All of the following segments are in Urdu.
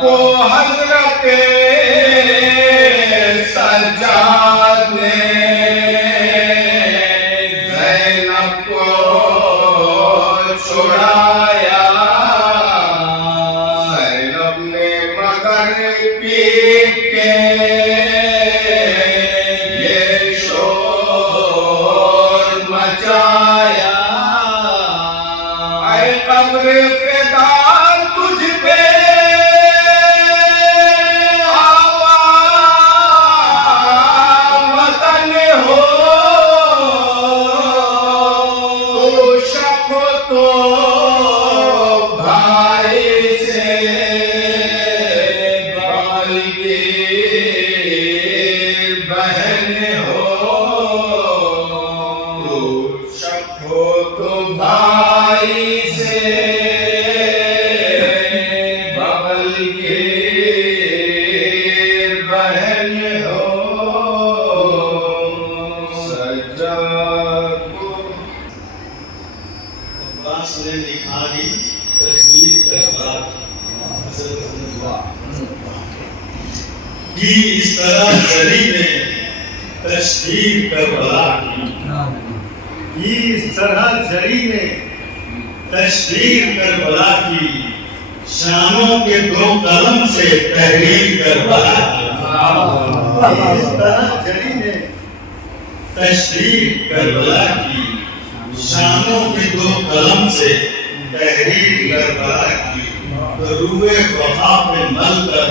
کو حضرت سجاد نے زینب کو چھڑایا، زینب نے مگر پیٹ کے یہ شور مچایا، اے قبر فدا تجھ پہ وطن ہو، تو شک تو بھائی سے بغل کی بہن ہو، تو شک ہو تو بھائی سے بغل کی بہن ہو، سجاد کو عباس نے نکھاری تصویر کربلا کی، اس طرح زری نے تشہیر کربلا کی، اس طرح زری نے تشہیر کربلا کی، شانوں کے دو قلم سے تحریر کربلا کی، اس طرح زری نے تشہیر کربلا کی، شانوں کے دو قلم سے تحریر کربلا کی، روئے وفا پہ مل کر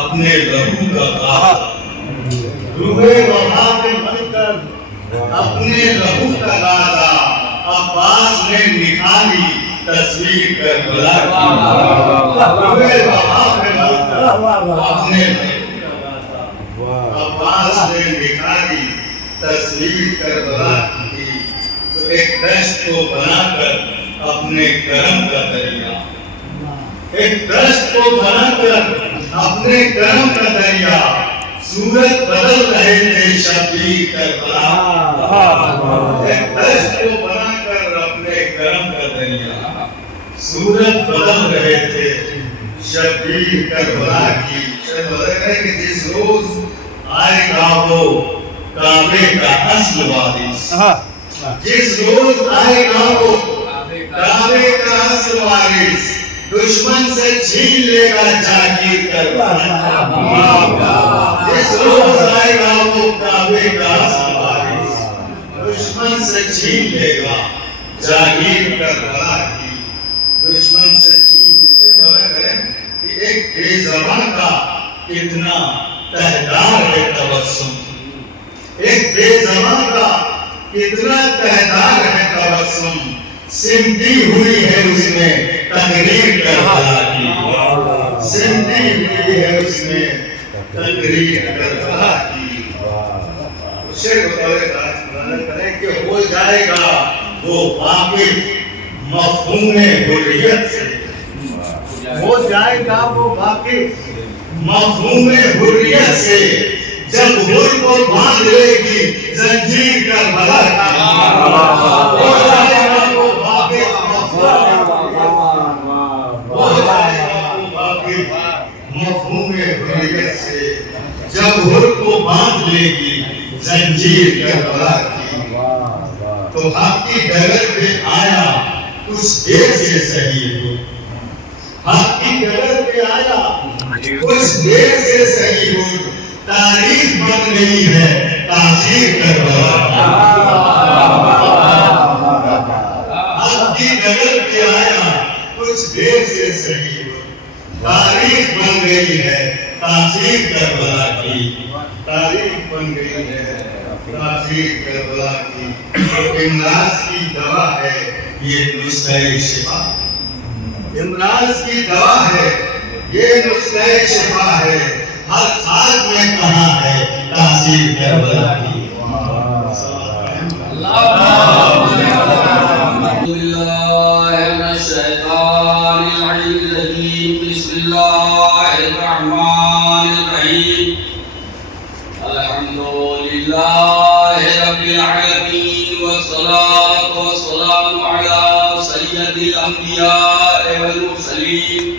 اپنے لہو کا کہا، روئے وفا پہ مل کر اپنے لہو کا کہا، عباس نے نکھاری تصویر کربلا کی، روئے وفا پہ مل کر اپنے لہو کا کہا، عباس نے نکھاری تصویر کربلا کی، تو ایک دشت کو بنا کر اپنے کرم کا دریا، ایک دشت کو بنا کر اپنے کرم کا دریا، صورت بدل رہے تھے شبیر کربلا، ایک دشت کو بنا کر اپنے کرم کا دریا، صورت بدل رہے تھے شبیر کربلا کی، شاید بدل رہے کہ جس روز آئے گا وہ کعبے کا اصل وارث، جس روز آئے گا وہ کعبے کا اصل وارث، دشمن سے چھین لے گا جاگیر کربلا، جس روز آئے گا وہ کعبے کا اصل وارث، دشمن سے چھین لے گا جاگیر کربلا کی، دشمن سے چھین سے بولا کریں کہ ایک بے زبان کا کتنا تہدار ہے تبسم، ایک بے زبان کا کتنا تہدار ہے تبسم، سمٹی ہوئی ہے اس میں تقریر کربلا کی، سمٹی ہوئی ہے اس میں تقریر کربلا کی، اسے بتانے کریں کہ ہو جائے گا وہ واقف مفہوم حریت سے، ہو جائے گا وہ واقف مفہوم حریت سے، جب حر کو باندھ لے گی زنجیر کربلا کی، ہو جائے گا وہ واقف مفہوم حریت سے، جب حر کو باندھ لے گی زنجیر کربلا کی، تو حق کی ڈگر پہ آیا کچھ دیر سے صحیح ہو، حق کی ڈگر پہ آیا کچھ دیر سے صحیح ہو، تاریخ بن گئی ہے تعزیر کربلا کی، ڈگر پہ آیا کچھ دیر سے صحیح ہو، تاریخ بن گئی ہے تعزیر کربلا کی، تاریخ بن گئی ہے تعزیر کربلا کی، امراض کی دوا ہے یہ نسخہ شفا، امراض کی دوا ہے یہ نسخہ شفا ہے، ہر خاک میں کہاں ہے تعزیر کربلا کی، بسم اللہ الرحمن الرحیم، الحمدللہ رب العالمین، والصلاة والسلام علی سید الانبیاء والمرسلین،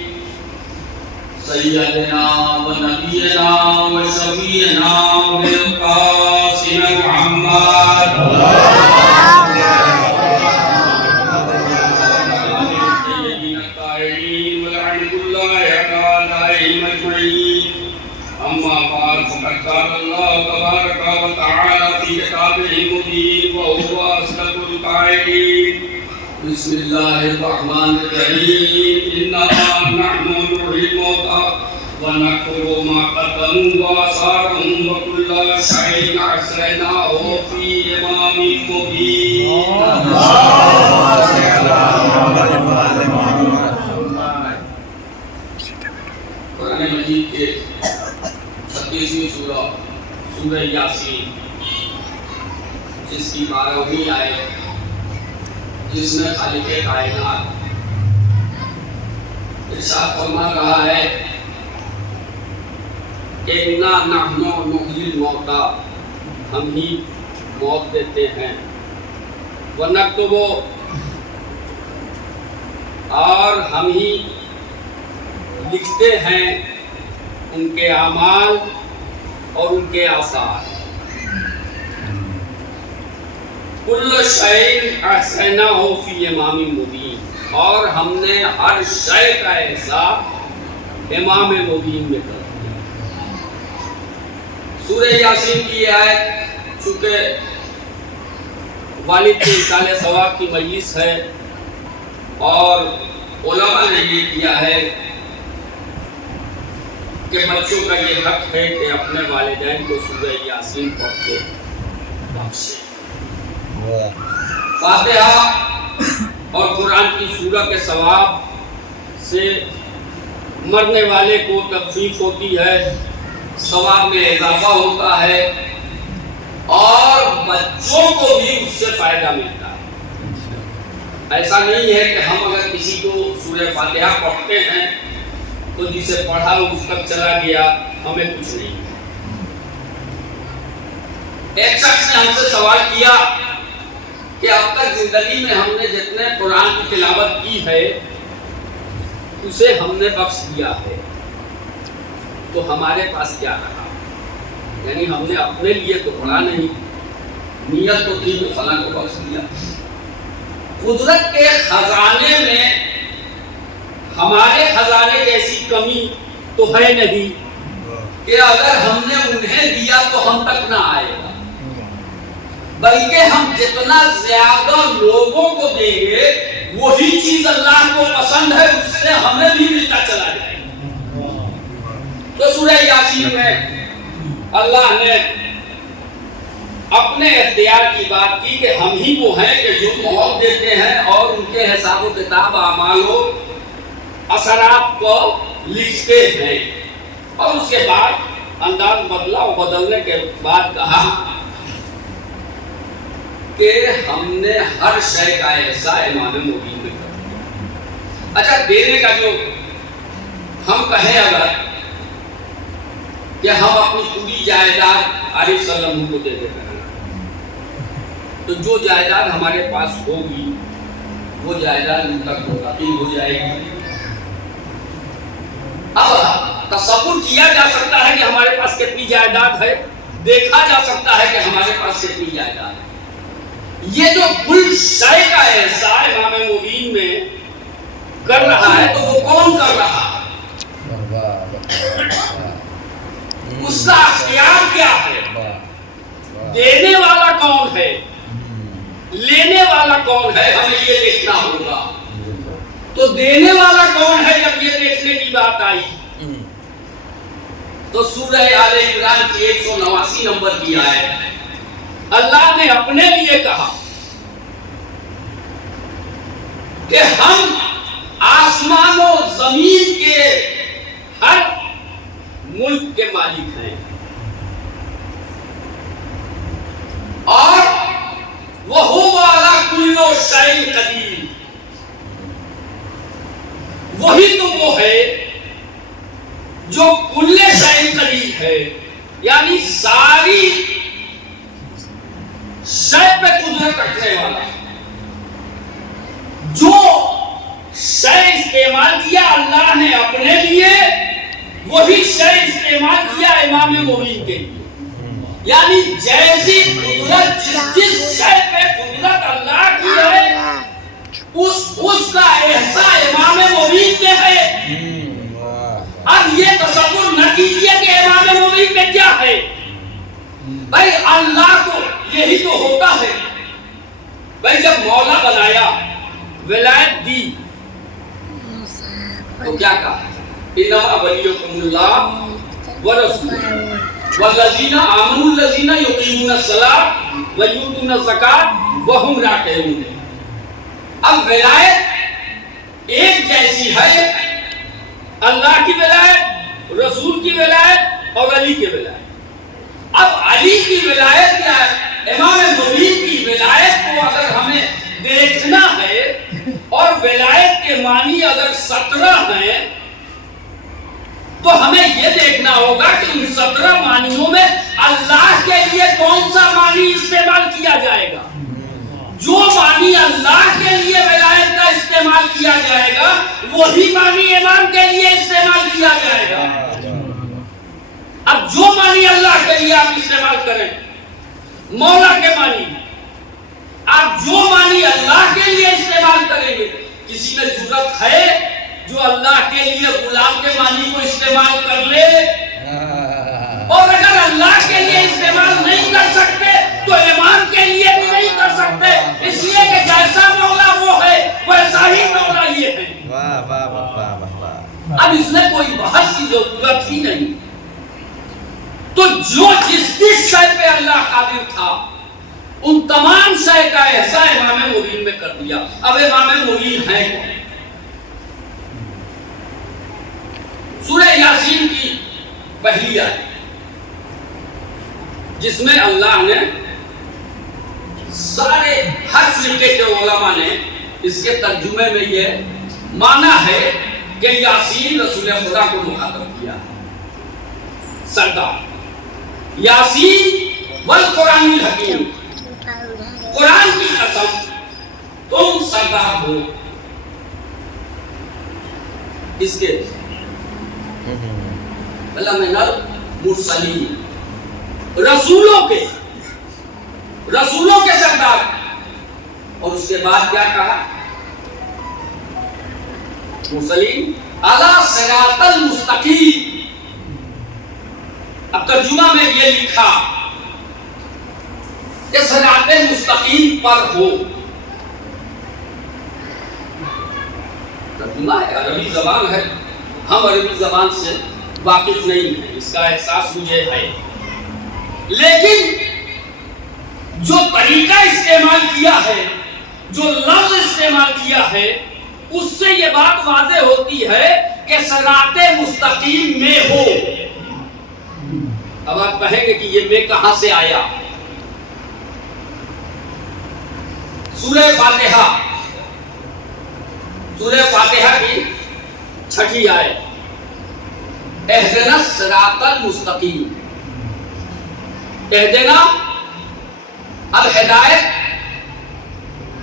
سيدنا ونبينا وشفيعنا بالقاسم محمد الطيبين الطاهرين ولعنة الله على أعدائهم أجمعين. أما بعد فقد قال الله تبارك وتعالى في كتابه المبين وهو أصدق القائلين. بسم الله الرحمن الرحيم. إنا نحن نحيي الموتى ونكتب ما قدموا وآثارهم وكل شيء أحصيناه في إمام مبين. قرآن مجید کے 36ویں سورہ سورہ یاسین جس کی 12ویں آیت جس میں خالق کائنات ارشاد فرما رہا ہے کہ اِنَّا نَحْنُ نُحْيِي الْمَوْتَىٰ، ہم ہی موت دیتے ہیں، وَنَكْتُبُ، اور ہم ہی لکھتے ہیں ان کے اعمال اور ان کے آثار. کل شیء احصیناہ فی امام مبین، اور ہم نے ہر شے کا حساب امام مبین میں کر دیا. سورہ یاسین کی یہ آیت چونکہ والد کے اصال ثواب کی مجلس ہے اور علماء نے یہ کیا ہے کہ بچوں کا یہ حق ہے کہ اپنے والدین کو سورہ یاسین پڑھ کے بخشیں. فاتحہ اور قرآن کی سورہ کے ثواب سے مرنے والے کو تخفیف ہوتی ہے، ثواب میں اضافہ ہوتا ہے اور بچوں کو بھی اس سے فائدہ ملتا ہے. ایسا نہیں ہے کہ ہم اگر کسی کو سورہ فاتحہ پڑھتے ہیں تو جسے پڑھا اس تک چلا گیا، ہمیں کچھ نہیں. ایک شخص نے ہم سے سوال کیا کہ اب تک زندگی میں ہم نے جتنے قرآن کی تلاوت کی ہے اسے ہم نے بخش دیا ہے، تو ہمارے پاس کیا رہا؟ یعنی ہم نے اپنے لیے تو پڑھا نہیں، نیت تو تھی کہ فلاں کو بخش دیا. قدرت کے خزانے میں ہمارے خزانے جیسی کمی تو ہے نہیں کہ اگر ہم نے انہیں دیا تو ہم تک نہ آئے گا، بلکہ ہم جتنا زیادہ لوگوں کو دیں گے وہی چیز اللہ کو پسند ہے، اس سے ہمیں بھی ملتا چلا جائے گا. تو سورہ یاسین میں اللہ نے اپنے اختیار کی بات کی کہ ہم ہی وہ ہیں کہ جو موت دیتے ہیں اور ان کے حساب و کتاب اعمال و اثرات کو لکھتے ہیں. اور اس کے بعد انداز بدلا اور بدلنے کے بعد کہا کہ ہم نے ہر شے کا ایسا امام مبین میں کر دیا. اچھا، دینے کا جو ہم کہیں اگر کہ ہم اپنی پوری جائیداد عارف صلی اللہ علیہ وسلم کو دے دیں تو جو جائیداد ہمارے پاس ہوگی وہ جائیداد ان تک منتقل ہو جائے گی. اب تصور کیا جا سکتا ہے کہ ہمارے پاس کتنی جائیداد ہے، دیکھا جا سکتا ہے کہ ہمارے پاس کتنی جائیداد ہے. یہ جو کل شے کا احساس امام مبین میں کر رہا ہے تو وہ کون کر رہا ہے؟ اس کا اختیار کیا ہے؟ دینے والا کون ہے؟ لینے والا کون ہے؟ ہمیں یہ دیکھنا ہوگا. تو دینے والا کون ہے جب یہ دیکھنے کی بات آئی تو سورہ آل عمران کی 189 نمبر کی آیت اللہ نے اپنے لیے کہا کہ ہم آسمان و زمین کے ہر ملک کے مالک ہیں اور وَهُوَ عَلَى كُلِّ شَيْءٍ قَدِيرٌ. وہی تو وہ ہے جو کل شیء قدیر ہے، یعنی ساری شے پہ قدرت رکھنے والا. جو شے استعمال کیا اللہ نے اپنے لیے وہی شے استعمال کیا امام مبین کے لیے. یعنی جیسی قدرت جس شے پہ قدرت اللہ کی ہے اس کا احساس امام مبین پہ ہے. اب یہ تصور نہ کیجیے کہ امام مبین پہ کیا ہے. بھائی اللہ کو یہی تو ہوتا ہے. بھائی جب مولا بنایا ولایت دی تو کیا کہا؟ انما ولیکم اللہ ورسولہ والذین آمنوا الذین یقیمون الصلاۃ ویؤتون الزکاۃ وہم راکعون. اب ولایت ایک جیسی ہے، اللہ کی ولایت، رسول کی ولایت اور علی کی ولایت. اب علی کی ولایت یا امام مبین کی ولایت کو اگر ہمیں دیکھنا ہے اور ولایت کے معنی اگر 17 ہیں تو ہمیں یہ دیکھنا ہوگا کہ ان 17 معنیوں میں اللہ کے لیے کون سا معنی استعمال کیا جائے گا. جو معنی اللہ کے لیے ولایت کا استعمال کیا جائے گا وہی معنی امام کے لیے استعمال کیا جائے گا. اب جو معنی اللہ کے لیے آپ استعمال کریں مولا کے معنی، آپ جو معنی اللہ کے لیے استعمال کریں گے، کسی میں جرأت ہے جو اللہ کے لیے غلام کے معنی کو استعمال کر لے؟ اور اگر اللہ کے لیے استعمال نہیں کر سکتے تو امام کے لیے بھی نہیں کر سکتے، اس لیے کہ جیسا مولا وہ ہے ویسا ہی مولا یہ ہے. اب اس میں کوئی بحث کی ضرورت ہی نہیں. تو جو جس شے پہ اللہ قادر تھا ان تمام شے کا احساس امام مبین میں کر دیا. اب امام مبین ہے کون؟ سورہ یاسین کی پہلی آیت جس میں اللہ نے سارے ہر فرقے کے علماء نے اس کے ترجمے میں یہ مانا ہے کہ یاسین رسول خدا کو مخاطب کیا ہے. سردار یاسین والقرآن الحکیم، قرآن کی قسم تم سردار ہو. اس کے اللہ میں نر مرسلین رسولوں کے سردار. اور اس کے بعد کیا کہا؟ مرسلین علی صراط المستقیم. اب ترجمہ میں یہ لکھا کہ صراط مستقیم پر ہو. ترجمہ ہے، عربی زبان ہے، ہم عربی زبان سے واقف نہیں ہیں، اس کا احساس مجھے ہے. لیکن جو طریقہ استعمال کیا ہے، جو لفظ استعمال کیا ہے، اس سے یہ بات واضح ہوتی ہے کہ صراط مستقیم میں ہو. اب آپ کہیں گے کہ یہ میں کہاں سے آیا؟ سورہ فاتحہ کی 6 آیت، اہدنا الصراط المستقیم. اہدنا، اب ہدایت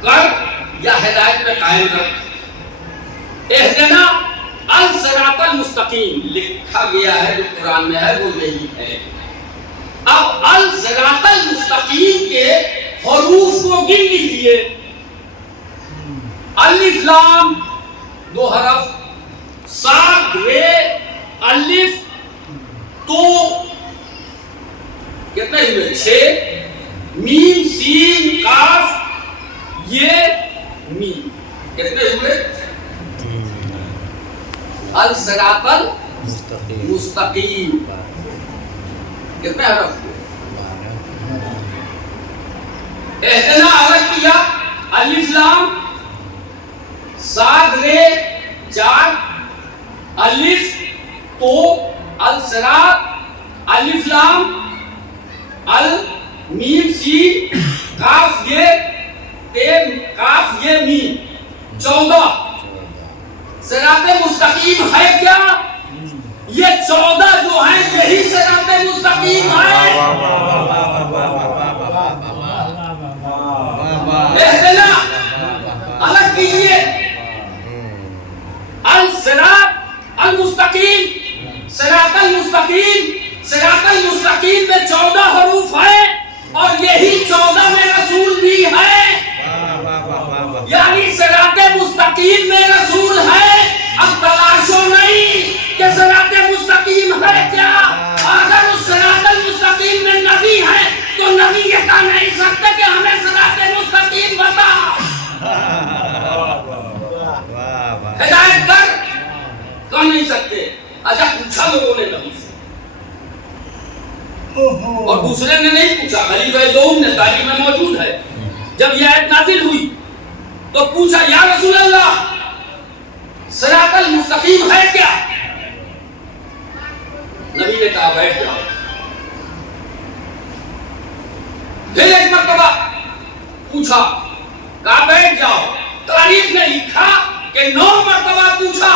کر یا ہدایت پہ قائم رکھ. اہدنا الصراط المستقیم لکھا گیا ہے، جو قرآن میں ہے وہ یہی ہے. اب الصراط المستقیم کے حروف کو گن لیجئے. الف لام 2 حرف، صاد رے الف تو کتنے ہوئے؟ 6، میم سین کاف یہ میم کتنے ہوئے؟ الصراط المستقیم کتنے حرف ہوئے؟ اہدنا الگ کیا، الف لام صاد رے 4، الف تو الصراط الف لام المیم سین کاف یہ کاف یہ میم 14. صراط مستقیم ہے کیا؟ یہ 14 جو ہیں یہی صراط مستقیم ہے. اہدنا الگ کیجئے، الصراط المستقیم صراط المستقیم میں 14 حروف ہے اور یہی 14 میں رسول بھی ہے. یعنی صراط مستقیم میں رسول ہے. اب تلاشو نہیں کہ صراط مستقیم ہے کیا. اگر اس صراط المستقیم میں نبی ہے تو نبی یہ کہہ نہیں سکتے کہ ہمیں صراط مستقیم بتا. ہدایت کر کہہ نہیں سکتے. اچھا پوچھا لوگوں نے نبی سے اور دوسرے نے نہیں پوچھا. خلیفہ دوم نے تاریخ میں موجود ہے جب یہ آیت نازل ہوئی تو پوچھا یا رسول اللہ صراط المستقیم ہے کیا. نبی نے کہا بیٹھ جاؤ. پھر ایک مرتبہ پوچھا کہا بیٹھ جاؤ. تاریخ نے لکھا کہ 9 مرتبہ پوچھا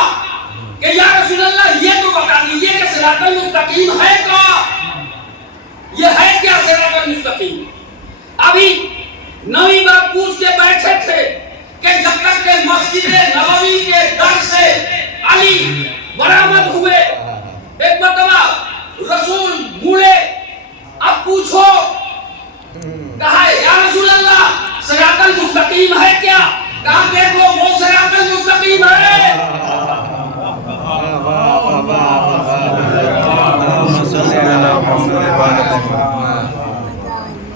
کہ یا رسول اللہ یہ تو بتا دیجئے کہ صراط المستقیم ہے کیا. یہ ہے کیا صراط المستقیم. ابھی 9ویں بار پوچھ کے بیٹھے تھے کہ جب تک کہ مسجد نبوی کے در سے علی برآمد ہوئے. ایک مرتبہ رسول مڑے اب پوچھو. کہا یا رسول اللہ صراط المستقیم ہے کیا. کہا دیکھو وہ صراط المستقیم ہے.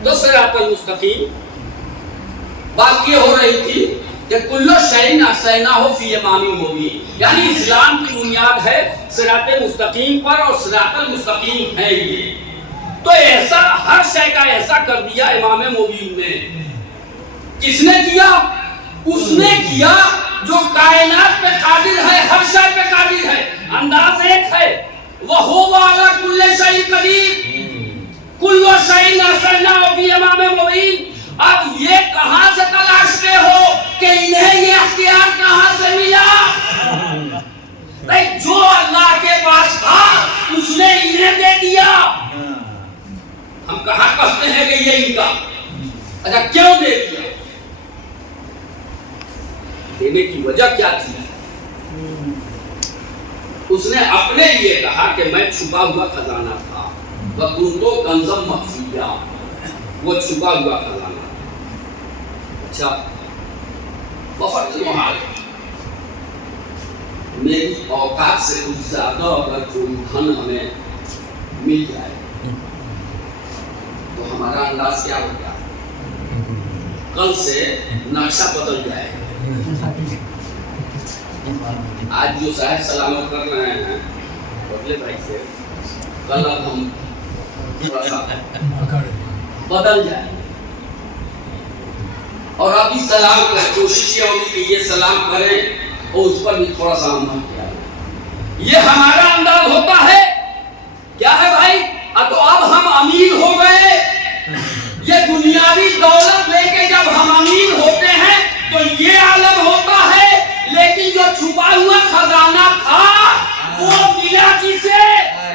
تو صراط المستقیم بات یہ ہو رہی تھی کہ کل شیء احصیناہ فی امام مبین. یعنی اسلام کی بنیاد ہے صراط مستقیم پر اور صراط المستقیم ہے یہ. تو ایسا ہر شے کا ایسا کر دیا امام مبین میں. کس نے کیا؟ اس نے کیا جو کائنات پہ قادر ہے, ہر شے پہ قادر ہے. انداز ایک ہے وَهُوَ عَلَى كُلِّ شَيْءٍ قَدِيرٌ كُلُّ شَيْءٍ أَحْصَيْنَاهُ فِي إِمَامٍ مُبِينٍ. اب یہ کہاں سے تلاشتے ہو کہ انہیں یہ اختیار کہاں سے ملا؟ جو اللہ کے پاس تھا اس نے انہیں دے دیا. ہم کہاں کہتے ہیں کہ یہ ان کا. اچھا کیوں دے دیا؟ دینے کی وجہ کیا تھی؟ اس نے اپنے لیے کہا کہ میں چھپا ہوا خزانہ تھا. وَكُنْتُ كَنْزًا مَخْفِيًّا. وہ چھپا ہوا خزانہ. اچھا بفرض محال میری اوقات سے کچھ زیادہ اگر کوئی دھن ہمیں مل جائے تو ہمارا انداز کیا ہوگا؟ کل سے نقشہ بدل جائے. آج جو صاحب سلامت کر رہے ہیں بدلے بھائی سے, کل اب ہم تھوڑا سا بدل جائے. اور ابھی سلام کریں, کوشش یہ ہوگی کہ یہ سلام کریں اور اس پر بھی تھوڑا سا عمل کیا. یہ ہمارا انداز ہوتا ہے. کیا ہے بھائی؟ تو اب ہم امیر ہو گئے. یہ دنیاوی دولت لے کے جب ہم امیر ہوتے ہیں تو یہ عالم ہوتا ہے. لیکن جو چھپا ہوا خزانہ تھا وہ ملا جسے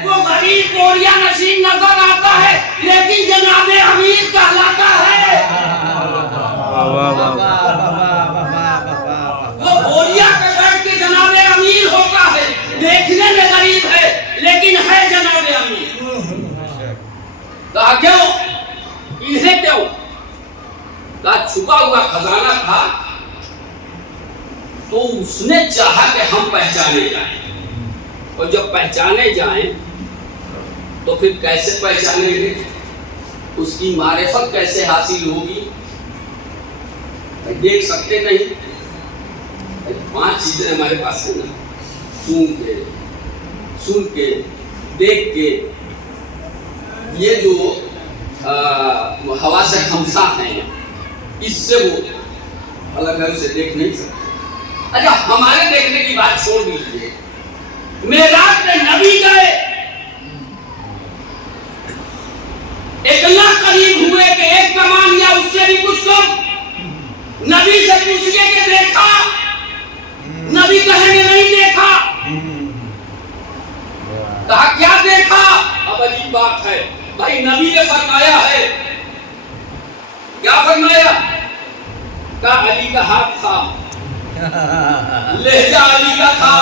وہ غریب بوریا نشین نظر آتا ہے لیکن جناب امیر کہلاتا ہے. وہ بوریا پہ بیٹھ کے جناب امیر ہوتا ہے, دیکھنے میں غریب ہے لیکن ہے جناب امیر. کہا کیوں؟ انہیں کیوں؟ کہا چھپا ہوا خزانہ تھا تو اس نے چاہا کہ ہم پہچانے جائیں, اور جب پہچانے جائیں تو پھر کیسے پہچانیں گے؟ اس کی معرفت کیسے حاصل ہوگی؟ دیکھ سکتے نہیں. 5 چیزیں ہمارے پاس ہیں نا, سن کے دیکھ کے. یہ جو حواس خمسہ ہیں اس سے وہ الگ الگ سے دیکھ نہیں سکتے. اچھا ہمارے دیکھنے کی بات چھوڑ دیجیے. معراج میں نبی گئے, اتنا قریب ہوئے کہ ایک کمان یا اس سے بھی کچھ کم. نبی سے پوچھئے کہ دیکھا؟ نبی کہیں گے نہیں دیکھا. کہا کیا دیکھا؟ اب عجیب بات ہے بھائی. نبی نے فرمایا ہے, کیا فرمایا؟ کہا علی کا ہاتھ تھا, لہجہ علی کا تھا.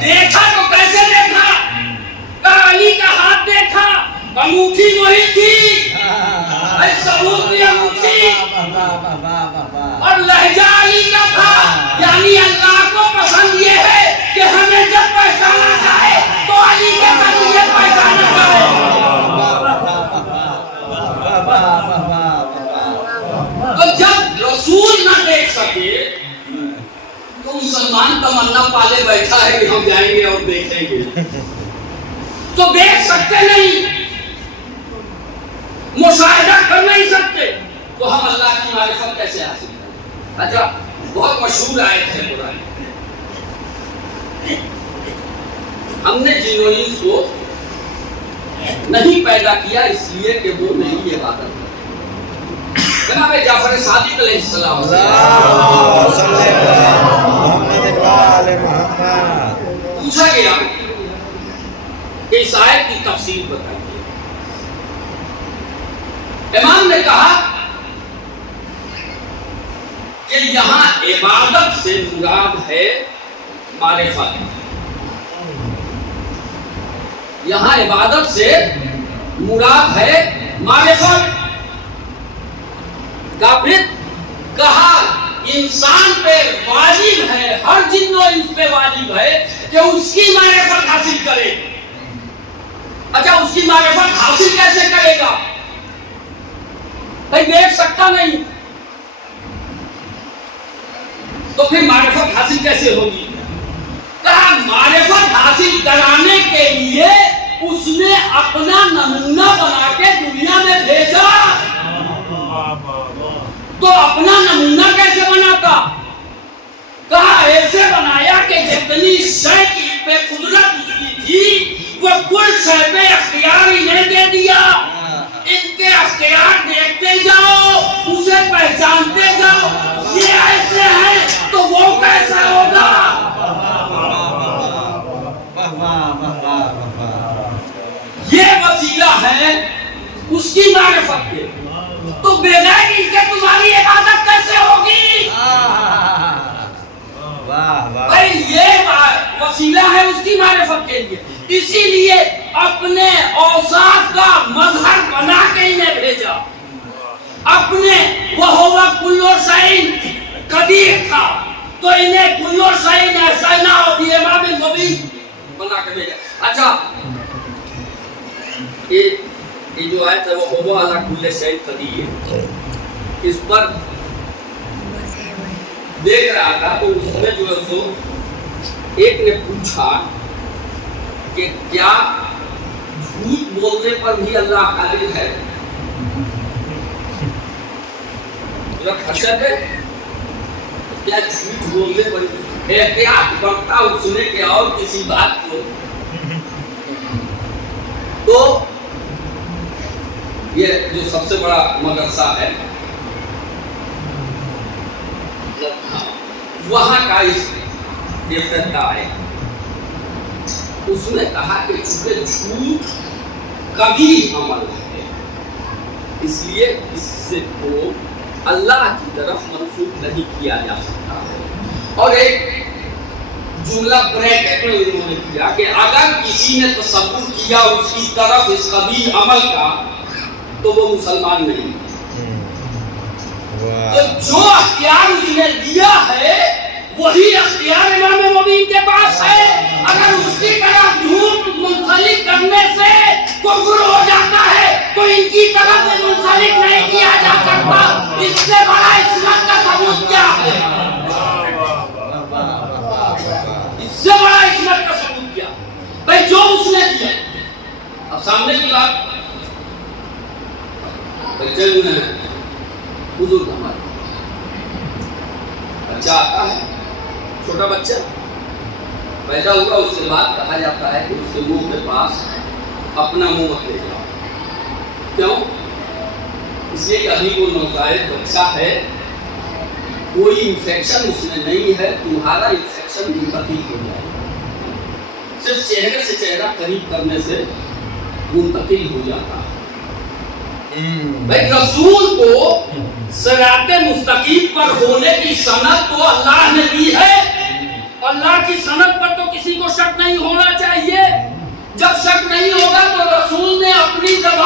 دیکھا تو کیسے دیکھا؟ انگوٹھی وہی تھی، ثبوت کی انگوٹھی، اور لہجہ علی کا تھا. یعنی اللہ کو پسند یہ ہے کہ ہمیں جب پہچانا چاہے تو علی کے ذریعے پہچانا چاہے. تو جب رسول نہ دیکھ سکے تو مسلمان تمنا پالے بیٹھا ہے کہ ہم جائیں گے اور دیکھیں گے. تو دیکھ سکتے نہیں، مشاہدہ کر نہیں سکتے، تو ہم اللہ کی معرفت کیسے حاصل کریں؟ اچھا، بہت مشہور آیت ہے قرآن. ہم نے جن و انس کو نہیں پیدا کیا اس لیے کہ وہ نہیں عبادت کرتے. جناب جعفر صادق علیہ السلام پوچھا گیا کہ اس آیت کی تفسیر بتائیے. امام نے کہا کہ یہاں عبادت سے مراد ہے معرفت. یہاں عبادت سے مراد ہے معرفت. پھر کہا انسان پہ واجب ہے، ہر جن و انس پہ واجب ہے کہ اس کی معرفت حاصل کرے. اچھا، اس کی معرفت حاصل کیسے کرے گا؟ بھائی دیکھ سکتا نہیں تو پھر معرفت حاصل کیسے ہوگی؟ کہا معرفت حاصل کرانے کے لیے اس نے اپنا نمونہ بنا کے دنیا میں بھیجا. تو اپنا نمونہ کیسے بناتا؟ کہا ایسے بنایا کہ جتنی شے کی پہ قدرت اس کی تھی وہ کل شے پہ اختیار انہیں دے دیا. ان کے اختیار دیکھتے جاؤ، اسے پہچانتے جاؤ. یہ ایسے ہیں تو وہ کیسا ہوگا؟ یہ وسیلہ ہے اس کی معرفت کے. تو بغیر ان کے تمہاری عبادت کیسے ہوگی؟ بھائی یہ وسیلہ ہے اس کی معرفت کے لیے. اسی لیے اپنے اوصاف کا مظہر بنا کے انہیں بھیجا. اپنے وہ کلو شعین قدیر تھا تو انہیں کلو شعین ایسا ہوتی امام مبین بنا کے بھیجا. اچھا، یہ جو آیت ہے وہ ہوا اللہ کل شعین قدیر، اس پر دیکھ رہا تھا تو اس میں جو ہے سو ایک نے پوچھا کہ کیا جھوٹ بولنے پر بھی اللہ قادر ہے؟ حسد ہے کیا جھوٹ بولنے پر احتیاط کرتا ہوں سنے کہ اور کسی بات کو. تو یہ جو سب سے بڑا مدرسہ ہے وہاں کا اس افتتاح ہے. اس نے کہا کہ چونکہ جھوٹ کبھی عمل ہے اس لیے اس سے کو اللہ کی طرف منسوب نہیں کیا جا سکتا ہے. اور ایک جملہ بریکٹ میں انہوں نے کیا کہ اگر کسی نے تصور کیا اس کی طرف اس قبیح عمل کا تو وہ مسلمان نہیں. تو جو اختیار اس نے دیا ہے وہی اختیار امام مبین کے پاس ہے. اگر اس کی طرف جھوٹ منسلک کرنے سے کفر ہو جاتا ہے تو ان کی طرف منسلک نہیں کیا جا سکتا. اس سے بڑا عصمت کا ثبوت کیا ہے؟ اس سے بڑا عصمت کا ثبوت کیا؟ بھائی جو اس نے دیا. اب سامنے کی بات بچے جو ہیں بزرگ ہمارے بچہ آتا ہے، چھوٹا بچہ پیدا ہوا، اس کے بعد کہا جاتا ہے کہ اس کے منہ کے پاس اپنا منہ مت لے جاؤ. کیوں؟ اس لیے کہ ابھی وہ نوزائیدہ بچہ ہے، کوئی انفیکشن اس میں نہیں ہے، تمہارا انفیکشن منتقل ہو جائے گا. صرف چہرے سے چہرہ قریب کرنے سے منتقل ہو جاتا ہے. بھائی رسول کو صراط مستقیم پر ہونے کی سند تو اللہ نے دی ہے. اللہ کی سند پر تو کسی کو شک نہیں ہونا چاہیے. جب شک نہیں ہوگا تو رسول نے اپنی زبان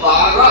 12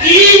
3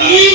3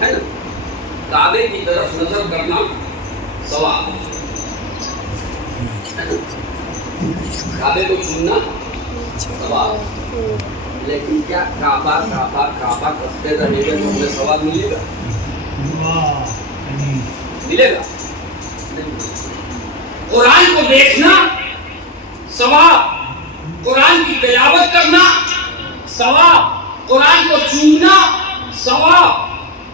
ہے نا؟ کعبے کی طرف نظر کرنا ثواب ہے نا؟ کعبے کو چومنا ثواب، لیکن کیا کعبہ کعبہ کعبہ کرتے رہے گا تو ہمیں ثواب ملے گا؟ ملے گا نہیں۔ قرآن کو دیکھنا ثواب، قرآن کی تلاوت کرنا ثواب، قرآن کو چومنا ثواب،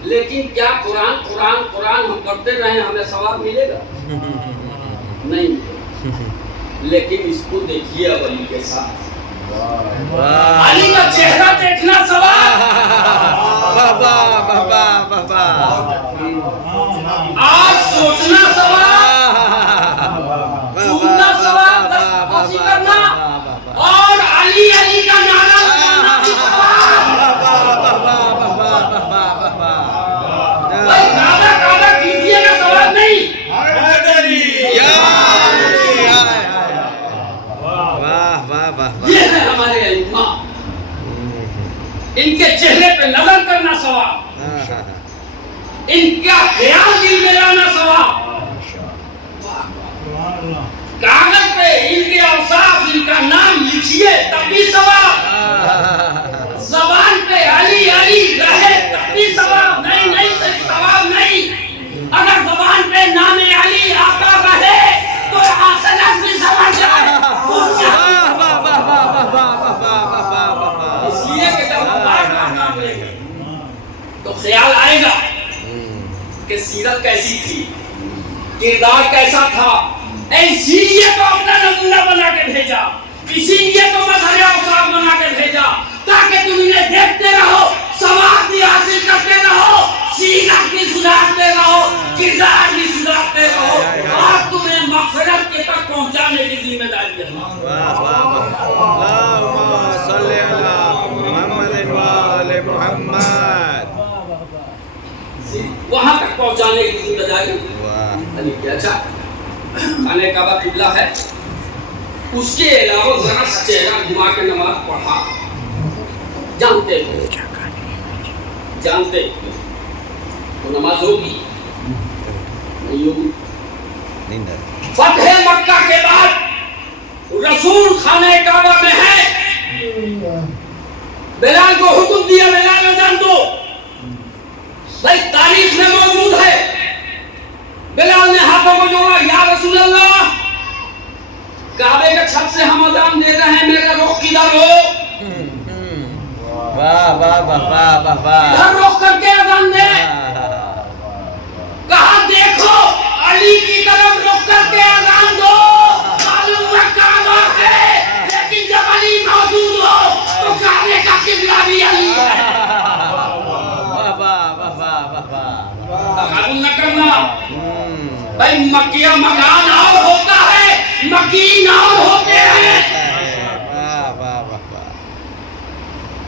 لیکن کیا قرآن قرآن قرآن ہم کرتے رہے ہمیں ثواب ملے گا؟ نہیں ملے گا۔ لیکن اس کو دیکھیے اب علی کے ساتھ، علی کا چہرہ دیکھنا ثواب، آج سوچنا ثواب، چومنا ثواب، دستبوسی کرنا اور علی علی کا نعرہ لگانا بھی ثواب۔ بھائی کعبہ کعبہ کیجیے گا ثواب نہیں۔ یہ ہے ہمارے ائمہ، ان کے چہرے پہ نظر کرنا ثواب، ان کا خیال دل میں لانا ثواب، کاغذ پہ ان کے اوصاف ان کا نام لکھیے تب بھی ثواب، زبان پہ علی علی رہے تب بھی ثواب، نہیں نہیں صرف ثواب نہیں، اگر زبان پہ نام علی آتا رہے تو آخرت بھی سمجھ جائے۔ اس لیے کہ جب اللہ کا نام لیں گے تو خیال آئے گا کہ سیرت کیسی تھی، کردار کیسا تھا، اسی لیے تو اپنا نمونہ بنا کے بھیجا، اسی لیے تو مظہر اوصاف بنا کے بھیجا، تاکہ تم انہیں دیکھتے رہو، ثواب بھی حاصل کرتے رہو، سیرت بھی سدھارتے رہو، کردار بھی سدھارتے رہو، اور تمہیں مغفرت کے تک پہنچانے کی ذمہ داری ہے۔ اللہم صلی علی محمد وآل محمد، وہاں تک پہنچانے کی ذمہ داری علی کی۔ اچھا خانہ کعبہ قبلہ ہے، اس کے علاوہ ذرا سا چہرہ گھما کے نماز پڑھا، جانتے ہو تو نماز ہوگی نہیں ہوگی؟ فتح مکہ کے بعد رسول خانہ کعبہ میں ہے، بلال کو حکم دیا بلال اذان دو، بھائی تاریخ میں موجود ہے، بلال نے ہاتھوں کو جوڑا، یا رسول اللہ کعبے کے چھت سے ہم اذان دے رہے ہیں، میرا رخ کدھر ہو؟ ادھر رخ کر کے اذان دے۔ کہا دیکھو علی کی طرف رخ کر کے اذان دو، معلوم ہے کعبہ ہے، لیکن جب علی موجود ہو تو کعبے کا قبلہ بھی علی ہے۔ تقابل نہ کرنا بھائی، مکیہ مکان اور ہوتا ہے، مکین اور ہوتے ہیں۔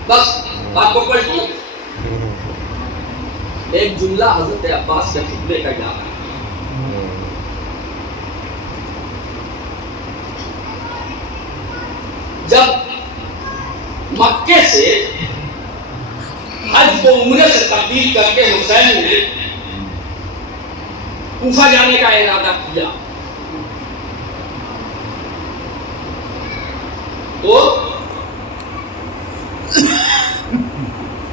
بس بات کو پلٹی، ایک جملہ حضرت عباس کے خطبے کا یاد ہے۔ جب مکے سے حج کو عمرے سے تبدیل کر کے حسین نے کوفہ جانے کا ارادہ کیا تو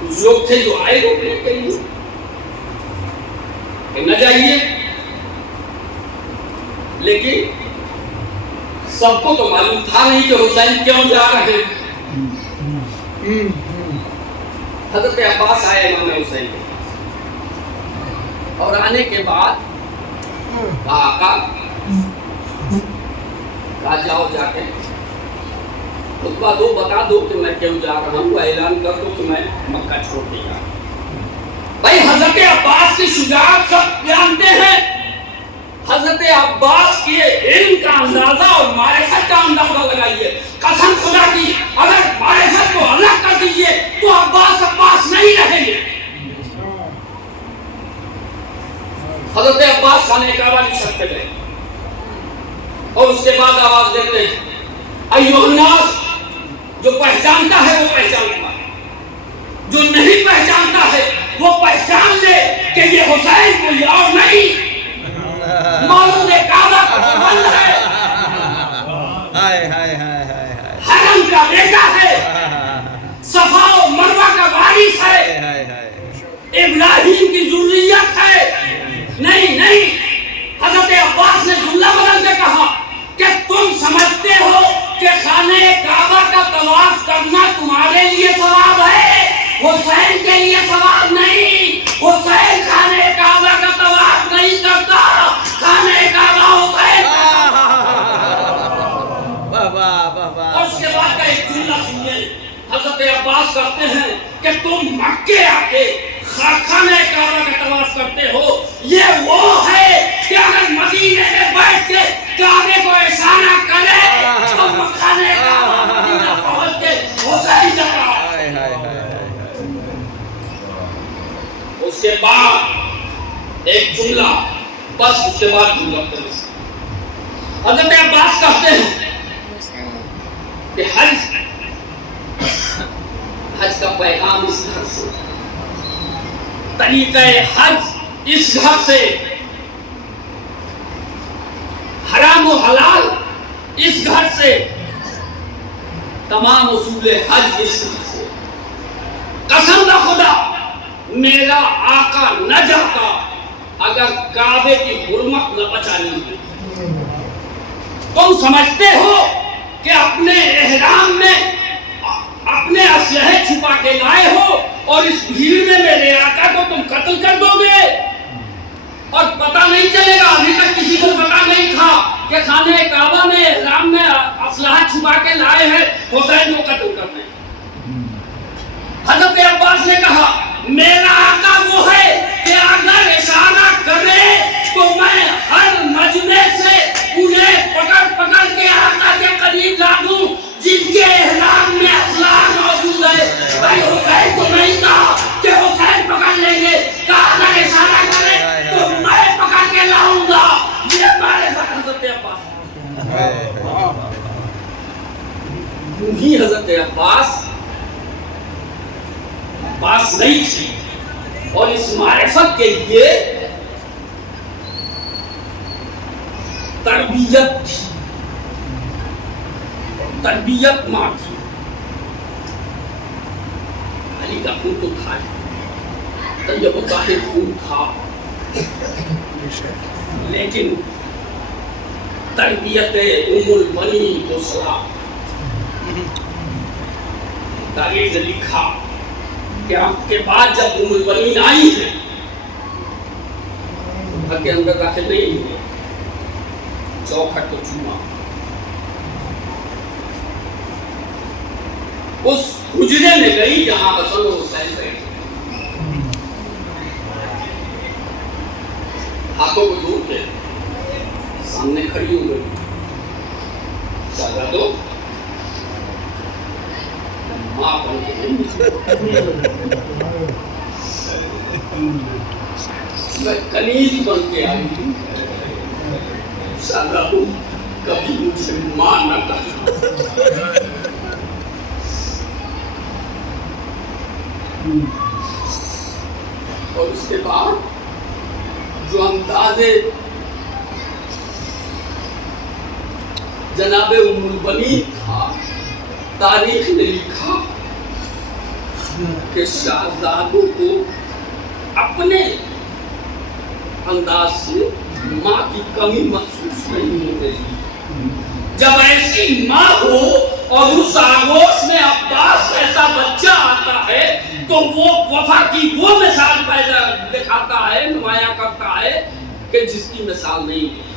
کچھ لوگ تھے جو آئے روکنے کے لیے کہ نہ جائیے، لیکن سب کو تو معلوم تھا نہیں کہ حسین کیوں جا رہے ہیں۔ حضرت عباس آئے امام حسین کے اور آنے کے بعد آقا کہا جاؤ جا کے خطبہ دو، بتا دو کہ میں کیوں جا رہا ہوں، اعلان کر دو کہ میں مکہ چھوڑ کے جا رہا ہوں۔ بھائی حضرت عباس کی شجاعت سب جانتے ہیں، حضرت عباس کے علم کا اندازہ اور معرفت کا اندازہ لگائیے، قسم خدا کی اگر معرفت کو الگ کر دیجئے تو عباس نہیں رہیں گے۔ حضرت عباس خانہ کعبہ کی چھت پہ گئے اور اس کے بعد آواز دیتے ہیں ایھا الناس، جو پہچانتا ہے وہ پہچانتا ہے، جو نہیں پہچانتا ہے وہ پہچان لے کہ یہ حسین کوئی اور نہیں مولود کعبہ کا پابند ہے، حرم کا بیٹا ہے، صفا و مروہ کا وارث ہے، ابراہیم کی ذریت ہے۔ نہیں نہیں، حضرت عباس نے جملہ بدل کے کہا کہ تم سمجھتے ہو کہ خانہ کعبہ کا طواف کرنا تمہارے لیے ثواب ہے، حسین کے لیے ثواب نہیں۔ حسین خانہ کعبہ کا طواف نہیں کرتا، خانہ کعبہ حسین اور اس کے بعد کا ایک جملہ سنیے، حضرت عباس کہتے ہیں کہ تم مکے آ کے خانہ کعبہ کا طواف کرتے ہو، یہ وہ ہے کہ اگر مدینے میں بیٹھ کے کعبے کو اشارہ کرے تو خانہ کعبہ مدینہ پہنچ کے حسین جگہ۔ اس کے بعد ایک جملہ، بس اس کے بعد جملہ حضرت عباس کہتے ہیں کہ حج کا پیغام اس گھر سے، طریقہ حج اس گھر سے، حرام و حلال اس گھر سے، تمام اصول حج اس گھر سے۔ قسم نہ خدا میرا آقا نہ جاتا اگر کعبے کی حرمت نہ بچانی ہوتی۔ تم سمجھتے ہو کہ اپنے احرام میں اپنے اسلحے چھپا کے لائے ہو اور اس بھیڑ میں میرے آقا کو تم قتل کر دو گے اور پتہ نہیں چلے گا۔ ابھی تک کسی کو پتہ نہیں تھا کہ خانہ کعبہ میں احرام میں اسلحہ چھپا کے لائے ہیں حسین کو قتل کرنے۔ حضرت عباس نے کہا میرا آقا وہ ہے کہ اگر اشارہ کرے تو میں ہر مجمع سے انہیں پکڑ پکڑ کے آقا کے قریب لا دوں جن کے احرام میں اسلحہ موجود ہے۔ بھائی حسین کو نہیں کہا کہ حسین پکڑ لیں گے، کہا اگر اشارہ کرے تو میں پکڑ کے لاؤں گا۔ یہ ہمارے ساتھ حضرت عباس، وہی حضرت عباس نہیں تھی اور اس معرفت کے لیے تربیت تھی، تربیت ماں کی۔ علی کا خون تو تھا، طیب الطاہر خون تھا، لیکن تربیت ام البنین کو سلا تاریخ نے لکھا کہ آپ کے بعد جب ام البنین آئی ہے گھر کے اندر داخل نہیں ہوئے، چوکھٹ کو چوما، اس حجرے میں گئی جہاں حسن و حسین بیٹھے، ہاتھوں کو جوڑ کے سامنے کھڑی ہو گئی، شہزادو ماں بن کے میں کنیز بن کے آئی ہوں، شہزادو کبھی مجھے ماں نہ کہنا۔ اور اس کے بعد جو اندازے جناب ام البنین تھا، تاریخ نے لکھا کہ شہزادوں کو اپنے انداز سے ماں کی کمی محسوس نہیں ہو رہی۔ جب ایسی ماں ہو اور اس آغوش میں عباس ایسا بچہ آتا ہے تو وہ وفا کی وہ مثال پیدا دکھاتا ہے، نمایاں کرتا ہے کہ جس کی مثال نہیں ہے۔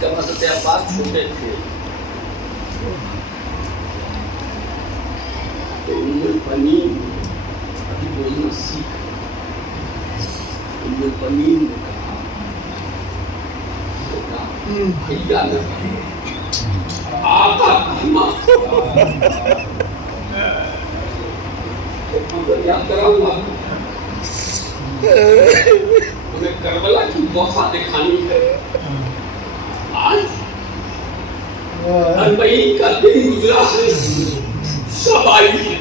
جب حضرت عباس چھوٹے تھے تو ام البنین ابھی بولنا سیکھ، ام البنین نے کہا بھیا نے آقا کی ماں یاد کراؤں گا، انہیں کربلا کی وفا دکھانی ہے۔ آج اربعین کا دن گزرا ہے، سب آئی ہے،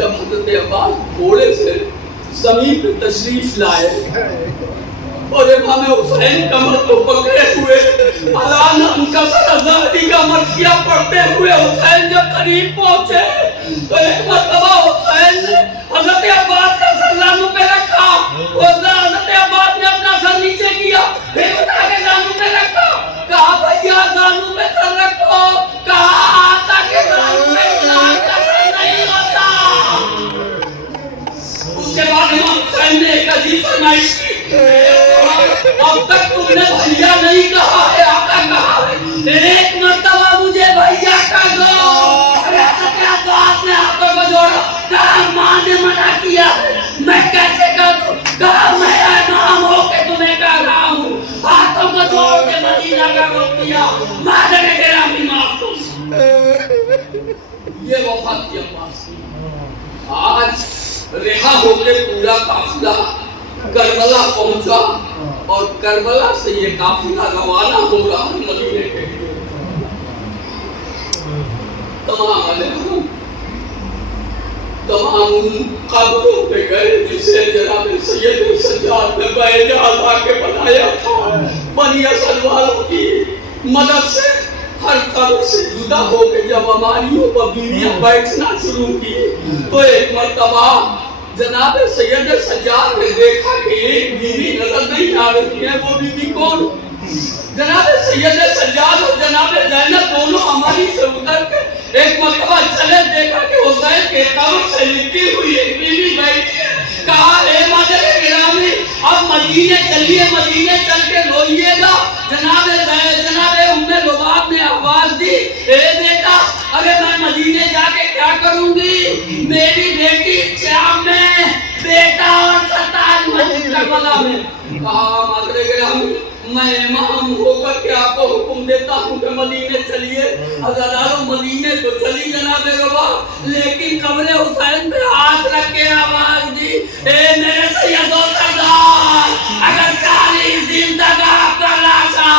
جب حضرت عباس گھوڑے سے زمین پہ تشریف لائے اور امام حسین کمر کو پکڑے ہوئے الان انکسر ازہری کا مرثیہ پڑھتے ہوئے حسین جب قریب پہنچے تو ایک مرتبہ حسین نے حضرت عباس کا سر زانوں پہ رکھا، حضرت عباس نے اپنا سر نیچے کیا، پھر اٹھا کے زانوں پہ رکھا، کہا بھیا زانوں پہ سر رکھو، کہا آتا کہ زانوں پہ اسلام کا سر نہیں ہوتا۔ اس کے بعد امام حسین نے ایک عجیب فرمائش کی، اب تک تم نے بھیا نہیں کہا ہے، آقا کہا ہے، ایک مرتبہ مجھے بھیا کہا دو۔ حضرت عباس نے ہاتھوں کو جوڑا، کہا ماں نے منع کیا ہے، میں کیسے کہہ دوں؟ کہا میں امام ہو کے تمہیں کہہ رہا ہوں، ہاتھوں کو جوڑ کے مدینہ کا رخ کیا، مادر گرامی معاف کر۔ یہ وفا تھی عباس کی۔ آج رہا ہو کے پورا قافلہ کربلا پہنچا اور کربلا سے یہ قافلہ روانہ ہو رہا ہے مدینے کے لیے۔ تمام قبروں پہ گئے جسے جناب سید سجاد نے باعجاز آ کے بنایا تھا، بنی اسد والوں کی مدد سے ہر قبر سے جدا ہو کے جب ہماریوں پر بیویاں بیٹھنا شروع کی تو ایک مرتبہ جناب سید سجاد نے دیکھا کہ ایک بیوی نظر نہیں آ رہی ہے، وہ بیوی کون؟ جناب سید سجاد اور جناب زینب دونوں ہماری سے اتر کے ایک مرتبہ چلے، دیکھا کہ حسین کے قبر سے لپٹی ہوئی ایک بیوی بیٹھی ہے، کہا اے مادر گرامی اب مدینے چلیے، مدینے چل کے روئیے گا۔ جناب ام لباب نے آواز دی، اے بیٹا ارے میں مدینے جا کے کیا کروں گی، میری بیٹی شام میں بیٹا اور 27 مسجد کربلا میں۔ کہا مادر گرامی میں امام ہو کر کے آپ کو حکم دیتا ہوں کہ مدینے چلیے۔ ہزاروں مدینے تو چلی جناب ربا، لیکن قبر حسین پہ ہاتھ رکھ کے آواز دی، اے میرے سید و سردار اگر 40 دن تک آپ کا لاشا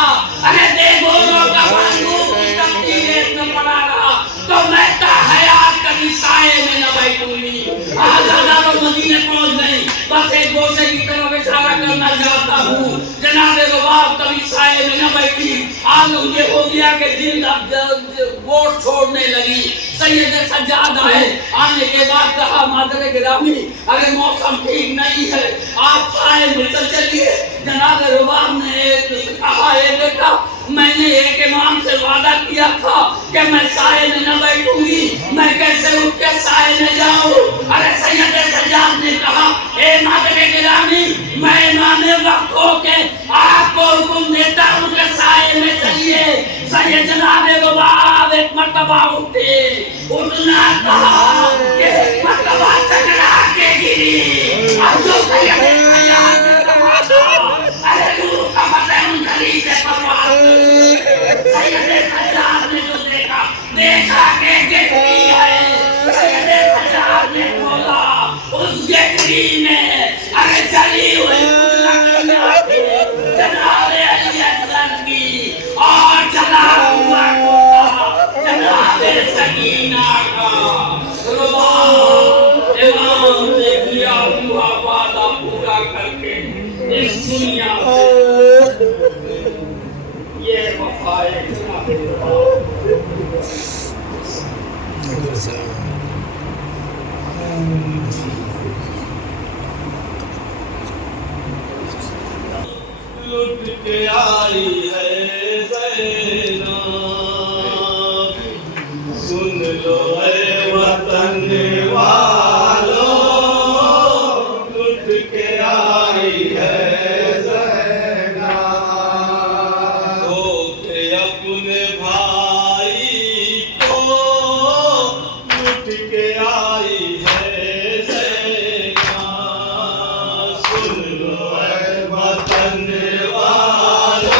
اگر دیگوروں کا فانوس کی تپتی ریت میں پڑا رہا تو میں تا حیات کبھی سائے میں نہ بیٹھوں گی۔ آج ہزاروں مدینے پہنچ گئی، بس ایک گوشے کی طرف اشارہ کرنا چاہتا ہوں، جناب رباب کبھی سائے میں نہ بیٹھی، آج یہ ہو گیا کہ جلد اب گوشت چھوڑنے لگی۔ سید سجاد آئے، آنے کے بعد کہا مادر گرامی اگر موسم ٹھیک نہیں ہے آپ سائے میں چلیے۔ جناب رباب نے کہا اے بیٹا میں نے ایک امام سے وعدہ کیا تھا کہ میں سائے میں نہ بیٹھوں گی، میں کیسے اٹھ کے سائے میں جاؤں؟ ارے سید سجاد نے کہا اے مادر گرامی میں امام وقت ہو کے آپ کو حکم دیتا ہوں کہ سائے میں چلیے۔ سید جناب رباب ایک مرتبہ اٹھے، اٹھنا کہا کہ ایک مرتبہ چکرا کے گری، اب جو سید سجاد نے کہا ارے روح کا مسئلہ انجلی سے پرواز۔ سید سجاد نے جو دیکھا کہ گٹری ہے، سید سجاد نے کھولا، اس گٹری میں ارے جلی ہوئی کچھ لکڑیاں تھی جناب علی اصغر کی، اور جلا ہوا ٹوٹا جناب سکینہ کا۔ رباب امام سے کیا ہوا وعدہ پورا کر کے اس دنیا سے یہ وفا ہے جناب رباب۔ لٹ کے آئی ہے زینب، سن لو اے وطن والوں، لٹ کے آئی ہے زینب، وہ تھے اپنے بھائی کو لٹ کے آئی ہے زینب، سن لو اے وطن والوں،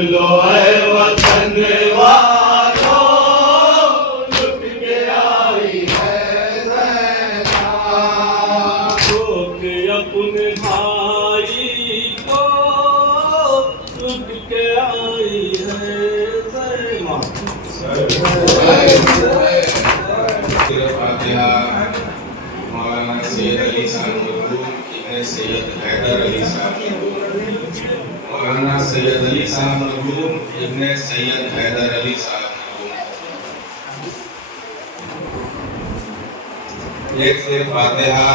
لو اے وطن والو لٹ کے آئی ہے زینب کہ اپنے بھائی کو لٹ کے آئی ہے فاتحہ مولانا سید علی صاحب مرحوم ابن سید حیدر علی صاحب مرحوم مولانا سید علی صاحب مرحوم ابن سید حیدر علی صاحب مرحوم ایک سے فاتحہ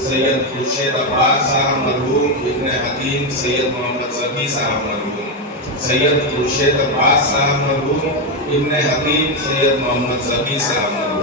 سید خورشید عباس صاحب مرحوم ابن حکیم سید محمد صدی صاحب مرحوم سید خورشید عباس صاحب مرحوم ابن حکیم سید محمد صدی صاحب مرحوم